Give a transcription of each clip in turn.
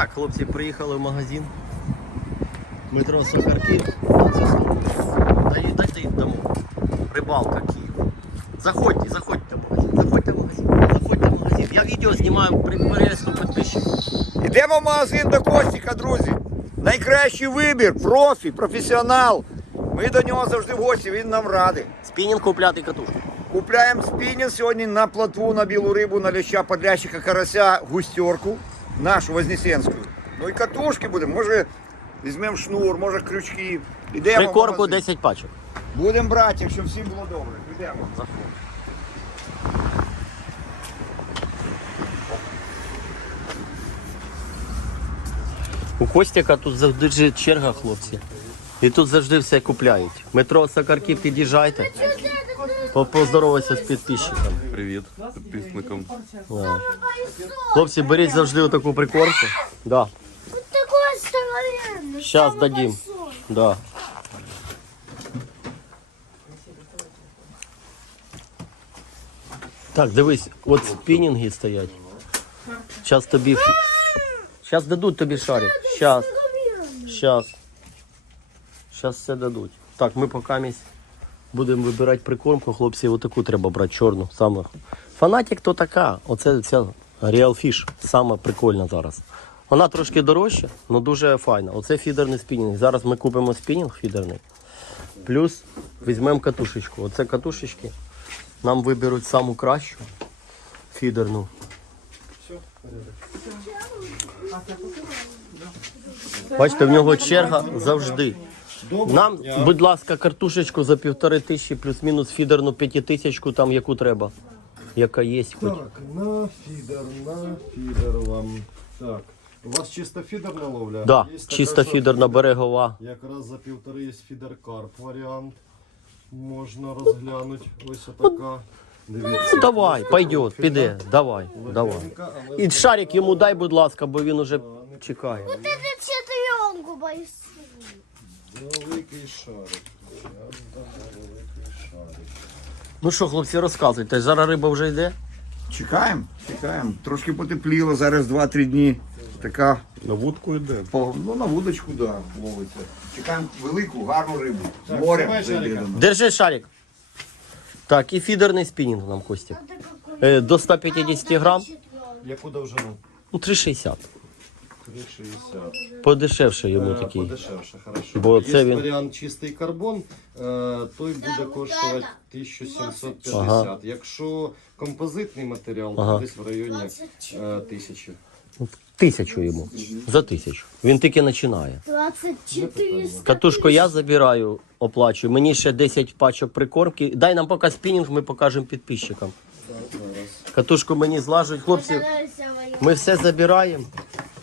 Так, хлопці приїхали в магазин. Метро. Дай, дайте їм дамо. Рибалка Київ. Заходьте, заходьте в магазин. Заходьте в магазин. Заходьте в магазин. Я відео знімаю при переїзду підписчиків. Йдемо в магазин до Костіка, друзі. Найкращий вибір, профі, професіонал. Ми до нього завжди в гості, він нам радий. Спінінг купляти катушку. Купляємо спінінг сьогодні на плотву, на білу рибу, на ляща, подлящика, карася, густерку, нашу Вознесенську. Ну і катушки будемо, може візьмемо шнур, може крючки. Йдемо в Прикормку 10 пачок. Будемо брати, якщо всім було добре. Йдемо. У Костяка тут завжди черга, хлопці. І тут завжди все купляють. Метро Сакарків, під'їжджайте. По- Поздоровайся з підписчиками. Привіт підписникам. О. Хлопці, беріть завжди отаку прикормку. Да. Самый дадим. Да. Так, дивись, от спінінги стоять. Зараз тобі. Зараз дадуть тобі шарик. Зараз. Зараз. Зараз все дадуть. Так, ми поки місць будемо вибирати прикормку. Хлопці, отаку треба брати чорну. Саме. Фанатик то така. Оце ця Real Fish. Саме прикольна зараз. Вона трошки дорожча, але дуже файна. Оце фідерний спінінг. Зараз ми купимо спінінг фідерний. Плюс візьмемо катушечку. Оце катушечки. Нам виберуть саму кращу фідерну. Бачите, в нього черга завжди. Нам, будь ласка, картушечку за півтори тисячі, плюс-мінус фідерну п'ятитисячку, там яку треба. Яка є хоч. Так, на фідер, на фідер вам. Так. У вас чисто фідерна ловля? Да, Є така, чисто що фідерна берегова. Якраз за півтори є фідер карп варіант. Можна розглянути. Ось отака. Дивіться. Ну давай, пойдет, піде, давай, давай. Легенька, але І шарик йому дай, будь ласка, бо він уже чекає. Вот это четверенку боюсь. Великий шарик. Великий. Ну що, хлопці, розказуйте, зараз риба вже йде? Чекаємо, чекаємо. Трошки потепліло, зараз 2-3 дні. Така, На вудку йде. по- ну на вудочку, да, ловиться. Чекаємо велику, гарну рибу. З Так, моря давай зайде шарика. до нас. Держи шарик. Так, і фідерний спінінг нам Костя. Е, до 150 грам, Яку довжину? ну 3,60. 3,60. Подешевше йому Е, такий. Подешевше, хорошо. Бо Є це він- варіант чистий карбон, е, той буде коштувати 1750. Ага. Якщо композитний матеріал, Ага. то десь в районі е, тисячі. Тисячу йому. За тисячу. Він тільки починає. 24. Катушку я забираю, оплачую. Мені ще 10 пачок прикормки. Дай нам поки спінінг, ми покажемо підписчикам. Катушку мені злажуть. Хлопці, ми все забираємо.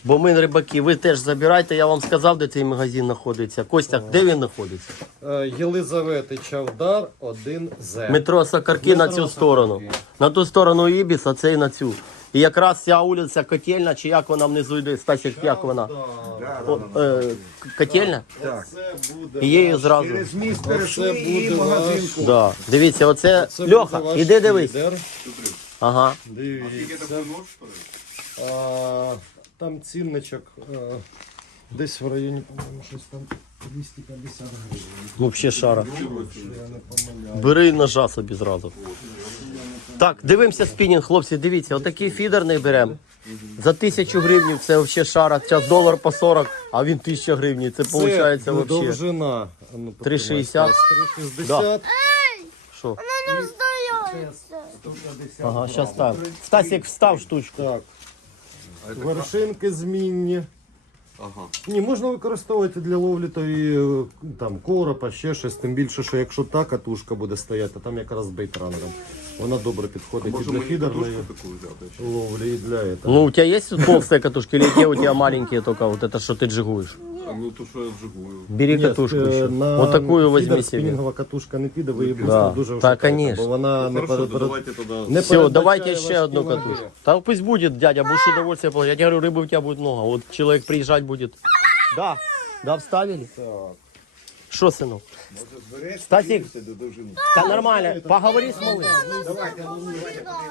Бо ми рибаки, ви теж забирайте. Я вам сказав, де цей магазин знаходиться. Костя, де він знаходиться? Е, Єлизавети Чавдар 1З. Метро Сакарки на цю сторону. На ту сторону Ібіс, а це і на цю. І якраз ця вулиця Котельна, чи як вона внизу йде, Стасік, як вона? О, е, котельна? Це буде І її зразу. Через міст Оце перейшли і буде магазин. ваш- Да. Дивіться, оце. це буде Льоха, ваш іди дивись. Ага. Дивіться. А, там цінничок а, десь в районі, по-моєму, щось там 250 гривень. Взагалі шара. Я не помиляю. Бери ножа собі зразу. Так, дивимося спінінг, хлопці, дивіться, отакий фідерний беремо. За тисячу гривень це взагалі шара. Зараз долар по 40, а він тисяча гривень. Це виходить Це взагалі. довжина. а ну, 3,60? 3,60. Що? Не сдается. Ага, зараз став. Стасік встав штучку. Так. Вершинки змінні. Ага. Ні, можна використовувати для ловлі тої е, там коропа, ще щось, тим більше, що якщо та катушка буде стояти, там якраз бить бейтранером. Вона добре підходить і Може для мені фідерної катушку таку взяти? ще? ловлі, і для этого. Ну, у тебя есть толстые катушки или те у тебя маленькие только, вот это, что ты джигуешь? А ну то що я джигую. Бери Ні, катушку е, еще. на Вот такую фідер возьми себе. спінінгова катушка не піде, ви її Да. просто дуже Та, вшукаєте, конечно. бо вона не Хорошо, перед, то перед, давайте тоді. не Все, передбачає давайте важкі еще одну ваги. катушку. Да пусть будет, дядя, будешь удовольствие получать. Я говорю, рыбы у тебя будет много. Вот человек приезжать будет. Да, да, вставили? Так. Что, сынок? Стасик, да нормально, поговори с малым.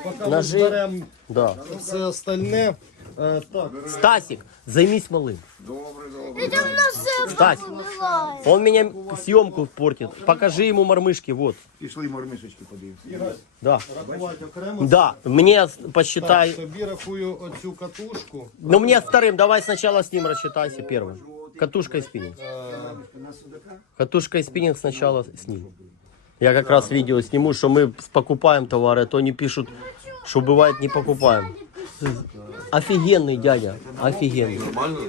Поки Ножи. ми зберемо Да. все остальне, Е, так, Стасик, займись малым. Добре, добре. Там на все Стась. побиває. Он меня съемку портит. Покажи ему мормышки, вот. Пішли мормишечки подивимося. Ігор, Да. рахувати окремо. Да, мне с- Так, посчитай. тобі рахую оцю катушку. Ну мне вторым, давай сначала с ним рассчитайся первым. Катушка и спиннинг. Катушка и спиннинг сначала с ним. Я как раз видео сниму, что мы покупаем товары, а то они пишут, что бывает не покупаем. Офигенный дядя, офигенный.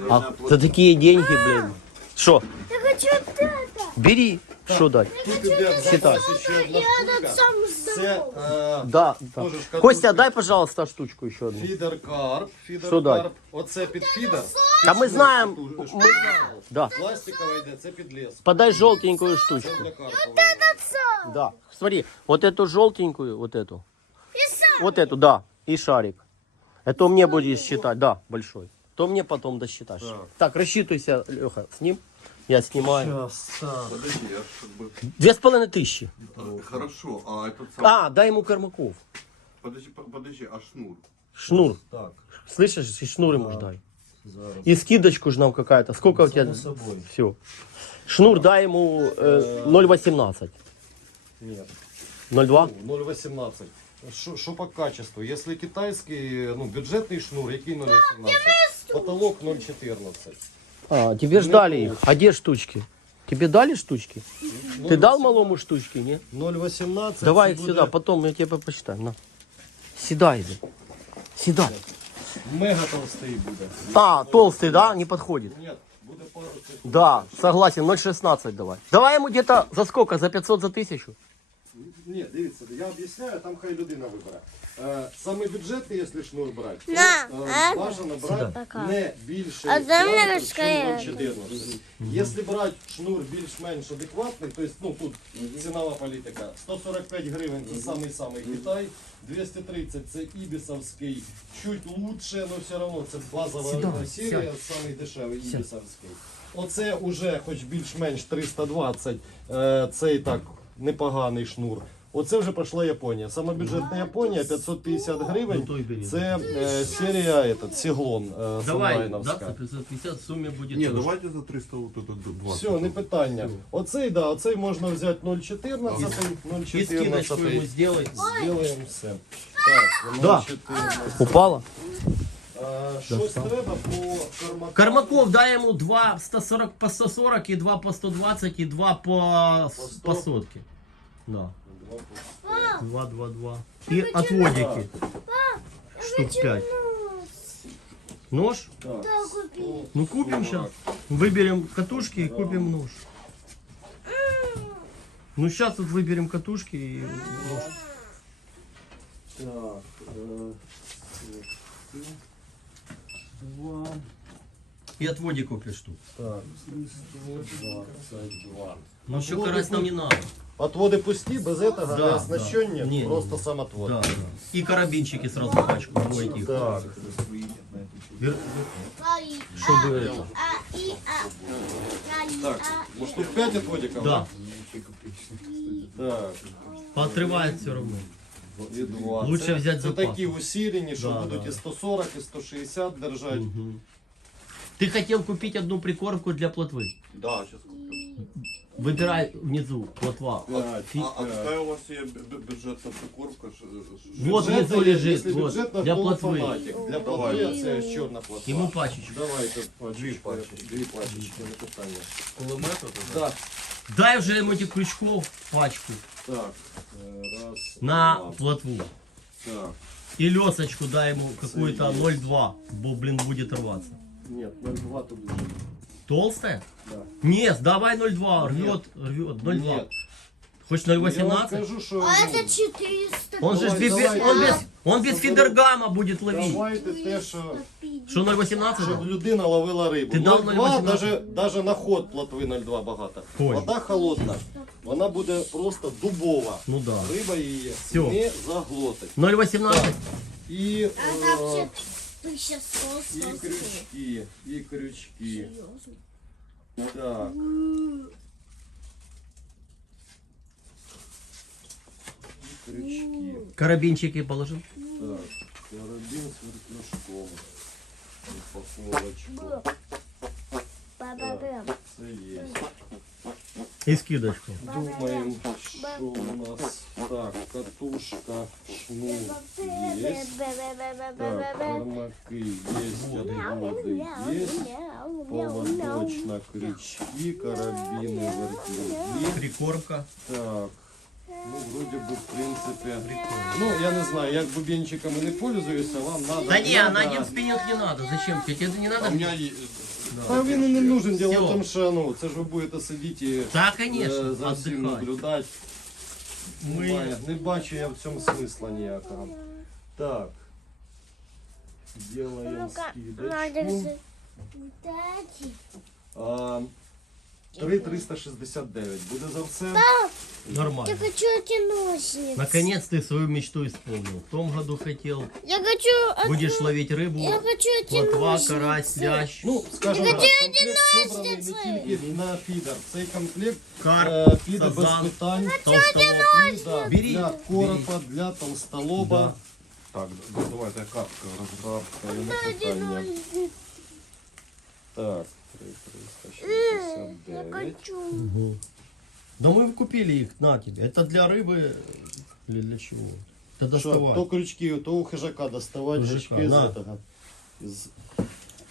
А за такие деньги, блин. Что? Я хочу вот это. Бери. Что дать? Тут іде Считай. ще одна Я этот штука. сам Це здоровый. е, Да. да. Тоже ж катушка. Костя, дай, пожалуйста, штучку еще одну. фідер карп. Фідер Що дать? карп. Оце під фідер. Да мы знаем. Катушка. Мы знаем. Да. Пластикова йде, це під лес. Подай желтенькую штучку. Для карпова. Сам. Да. Смотри, вот эту желтенькую, вот эту. И сам. Вот эту, да. И шарик. Это мне будешь считать, да, большой. То мне потом досчитаешь. Так, рассчитывайся, Леха, с ним. Я снимаю. Щас, так. Подожди, я ж как бы... Две с половиной тысячи. А, Хорошо, а этот сам... А, дай ему Кормаков. Подожди, по- подожди, а шнур? Шнур. Так, Слышишь, и шнур ему ж дай. зараз. И скидочку ж нам какая-то. Сколько у тебя? Само собой. Все. Шнур дай ему э, 0,18. Нет. 0,2? 0,18. Що, що по качеству? Якщо китайський, ну, бюджетний шнур, який 0,18? Потолок 0,14. А, тебе ж дали их. А где штучки? Тебе дали штучки? Ты дал малому штучки, не? 0,18. Давай их сюда, потом я тебе посчитаю. На. Седай, иди. Седай. Мега толстий буде. А, толстый, да? Не подходит. Ні, буде пару цих. Да, согласен, 0,16 давай. Давай ему где-то за сколько? За 500, за 1000? Ні, дивіться, я об'ясняю, там хай людина вибере. Е, саме бюджетний, якщо шнур брати, то е, бажано брати не більше А за мене діаметр, чим 0,14. Якщо брати шнур більш-менш адекватний, то есть, ну тут цінова політика, 145 гривень це самий самий Китай, 230 це ібісовський, чуть лучше, але все одно це базова серія, самий дешевий ібісовський. Оце уже хоч більш-менш 320, е, цей так непоганий шнур. Оце вже пішла Японія. Сама бюджетна Японія 550 Ну, гривень. Це е, серія этот, Сіглон е, Санлайновська. 550 в сумме будет. Не, давайте за 300 вот этот 20. Все, не питання. Оцей, да, оцей можна взяти 0,14, И скидочку ему 0,14. сделай. Зробимо все. Так, Да. 0,14. Упала? Е, Щось треба по кармакам. Кармаков, дай ему 2 140 по 140 и 2 по 120 и 2 по, по сотке. Да. 2, 2, 2. И отводики. Штук 5. Нож? Купи. Ну купим сейчас. Выберем катушки и купим нож. Ну сейчас вот выберем катушки и нож. Так, е, два, И отводик купишь штук. так, 122. Ну еще Отводы карась нам не надо. Отводи пусті, без этого Да, не оснащення, да. Не, просто не. сам отвод. Да, да. И карабинчики сразу в пачку. Двойки. их. Так, Вер- Ай, Чтобы а, это. а, и, а. Ай, так, а, ну штук 5 отводиков? Да. Так, Поотрывает все равно. і два. Лучше це, взяти Це запас. такі усилені, що Да, будуть да. і 140, і 160 держати. Ты хотел купить одну прикормку для плотвы. Да, сейчас куплю. Выбирай внизу плотва. П'ять. Фи- А, а какая у вас є бю- бюджетна прикормка? Ш- ш- Вот Бюджетна внизу є, лежит, якщо вот, бюджетна, для то плотви. фанатик. Для плотви це чорна плотва. Ему пачечку. Давайте дві пачечки, дві пачечки, не питання. Кулемет это? Так, Дай уже ему этих крючков пачку так. е, Раз, на два, плотву. так. И лесочку дай ему какую-то 0,2, бо, блин, будет рваться. Нет, 0,2 тут лежит. Толстая? Да. Нет, давай 0,2, рвет, рвет, 0,2. Нет. Хочешь Я вам 0,18? скажу, що... а ну, это 400. Он же Давай, без, давай, он давай. без, он без фидергама будет ловить. Давайте те, що... Что 0,18? Щоб людина ловила рибу. Ти дав 0,2, 0,18? даже, даже на ход плотви 0,2 багато. Понял. Вода холодна. Вона буде просто дубова. Ну да. Риба її Всё. не заглотить. 0,18? І, А там е, все 1100, і 100, 100. крючки, і крючки. Серьезно? Так. І крючки. Карабинчики положил. Так, карабин з вертлюжком. Упаковочку. Ба-ба-ба. Це є. І скидочку. Думаємо, що у нас так, катушка, шнур є. Так, тормаки є, отводи є. Поводочно крючки, карабіни, вертілки. Прикормка. Так. Ну, вроде бы, в принципе. Ну, я не знаю, як бубенчиками не пользуюся, вам надо. Да не, надо. на один спиннинг не надо. Зачем? Тебе это не А надо? у меня є- Та він і не нужен, діло Всё. в тому, що ну, це ж ви будете сидіти і Да, е, конечно. за всім Отдыхать. наблюдати. Ми- Немає- Не бачу я в цьому смисла ніякого. Так. Делаємо Ну-ка, скидочку. Таті. А, 3,369. Буде за все? Нормально. Я хочу эти ножницы. Наконец ты свою мечту исполнил. В том году хотел. Я хочу... от- Будешь ловить рыбу. Я хочу эти Плотва, ножницы. карась, лящ. Ну, скажімо Я так, хочу комплект собраний не тільки на фідер. Цей комплект Карп, е, піде без сазан, питань. толстолоб. Да, Бери. для коропа, для толстолоба. Да. Так, ну, давайте я капку розберу. Капка, і на Эти питання. ножницы. Так, Я 3,369. хочу. Да мы купили их, на тебе. Это для рыбы или для чего? Это Що, доставай. то крючки, то у хижака доставати Хижака, крючки з на. этого. Із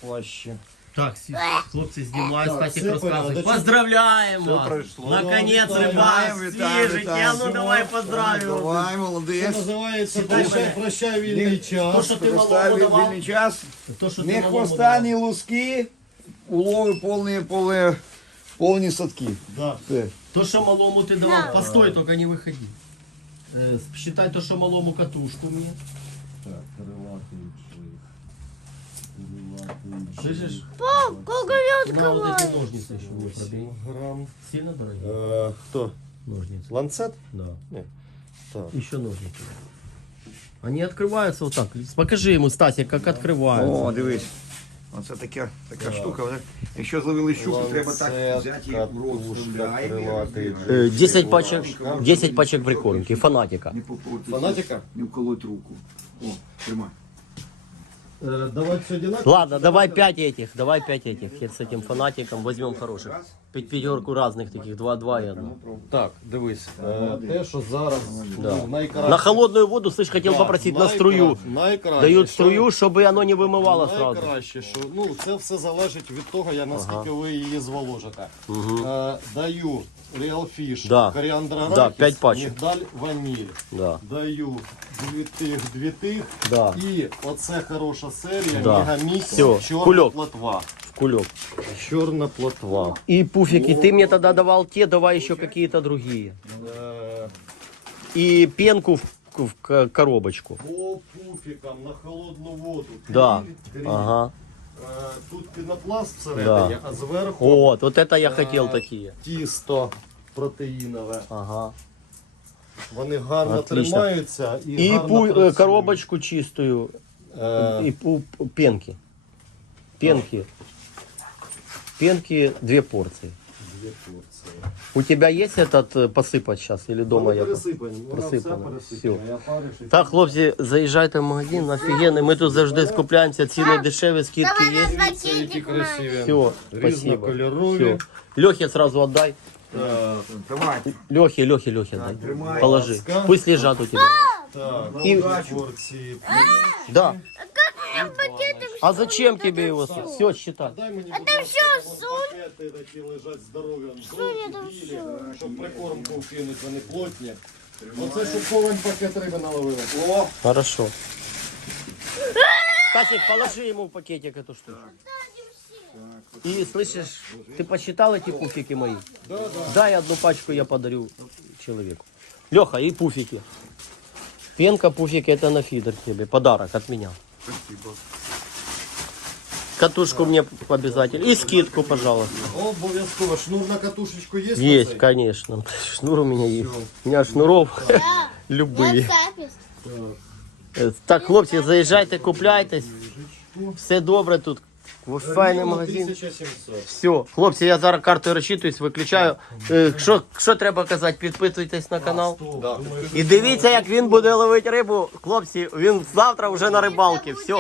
плаща. Так, си- хлопцы снимают, Так, Стасик все рассказывает. порядочек. Поздравляем Все вас! пройшло. Наконец Ну, рыбак вітаємо, свежий. вітаємо. Я ну давай поздравим. Давай, Це молодець. називається Сідай прощай, мене. прощай вільний То, час. що ти малому Поставив давав. вільний час. То, що Ні ти малому хвоста, давав. ні луски. Улови повні, повні, повні садки. Да. Все. То, что малому ты давал, постой, только не выходи. Э, считай то, что малому катушку мне. Так, крилатий джиг. Крилатий Слышишь? Пап, как я На вот эти открываю? ножницы еще не пробей. Грам. Сильно дорогие? Е, Хто? Ножницы. Ланцет? Да. Так. Еще ножницы. Они открываются вот так. Покажи ему, Стасик, как О, открываются. дивись. Оце така, така штука. Вона- Якщо зловили щуку, треба так взяти її в рот, вставляємо і розбираємо. Э, 10 пачек, 10 пачек прикормки, фанатика. Не попортити. Фанатика? Не вколоть руку. О, тримай. Е, Давай все одинаково. Ладно, давай 5 этих, давай 5 этих. Я с этим фанатиком возьмем хороших. Пять пятерку разных таких, 2-2 и одну. Так, дивись. е, Те, що зараз Да. ну, найкраще. На холодную воду, слышь, хотел Да, попросить на найкра- струю. Найкраще. Дают що- струю, чтобы оно не вымывало сразу. Найкраще, що ну це все залежить від того, я наскільки ви її зволожите. Мгм. Е, даю Real Fish, Да. коріандр Да, арахіс, п'ять пачок. мігдаль, ваніль. Да, Даю дві тих, дві тих. да, І оце хороша серія, Да. мегамікс, Всё, чорна кульок. плотва. в кулек. Чорна плотва. И пуфики, ты мне тогда давал те, давай еще какие-то другие. Е, И пенку в, в к- коробочку. по пуфікам на холодну воду. Да. Кріль, кріль. Ага. Е, Тут пінопласт всередині, Да. а зверху Вот, вот это я хотел Е, такие. тісто протеїнове. Ага. Вони гарно Отлично. тримаються і, И гарно пу- э, працюють. коробочку чистую. Е, И пу- пу- пенки. Пенки. Пенки две порции. Дві порції. У тебя есть этот э, посыпать сейчас или дома Вони я? пересипані, вона вся присипана. пересипана. Всё. Я париш і Так, хлопці, заїжджайте в магазин, офігенний. Ми тут завжди скупляємося, ціни дешеві, скидки є. Дивіться, які красиві. Все, спасибо. Різнокольорові. Все. Лехе сразу отдай. Так, Тримай. Лехе, Лехе, Лехе дай. тримай. Положи. Ласка. Пусть лежат у тебя. так, І- дві порції. Да. А зачем тебе его? Все, считай. Дай мені, будь ласка, вон пакети такі лежать здорові, білі, щоб прикормку вкинуть, вони плотні. Оце, щоб повен пакет риби наловили. О, Хорошо. Стасик, положи ему в пакетик эту штуку. И слышишь, ты посчитал эти пуфики мои? Да, да. Дай одну пачку, я подарю человеку. Леха, и пуфики. Пенка, пуфики, это на фидер тебе. Подарок от меня. Катушку мне обязательно. И скидку, пожалуйста. Обов'язково. Шнур на катушечку є? Есть, конечно. Шнур у меня есть. У меня шнуров любые. Так, хлопці, заїжджайте, купляйтесь. Все добре тут. Файний магазин. 1700. Все, хлопці, я зараз картою розчитуюсь, виключаю. Е, Що, що треба казати? Підписуйтесь на канал. Да. І дивіться, як він буде ловити рибу. Хлопці, він завтра вже на рибалці. Все.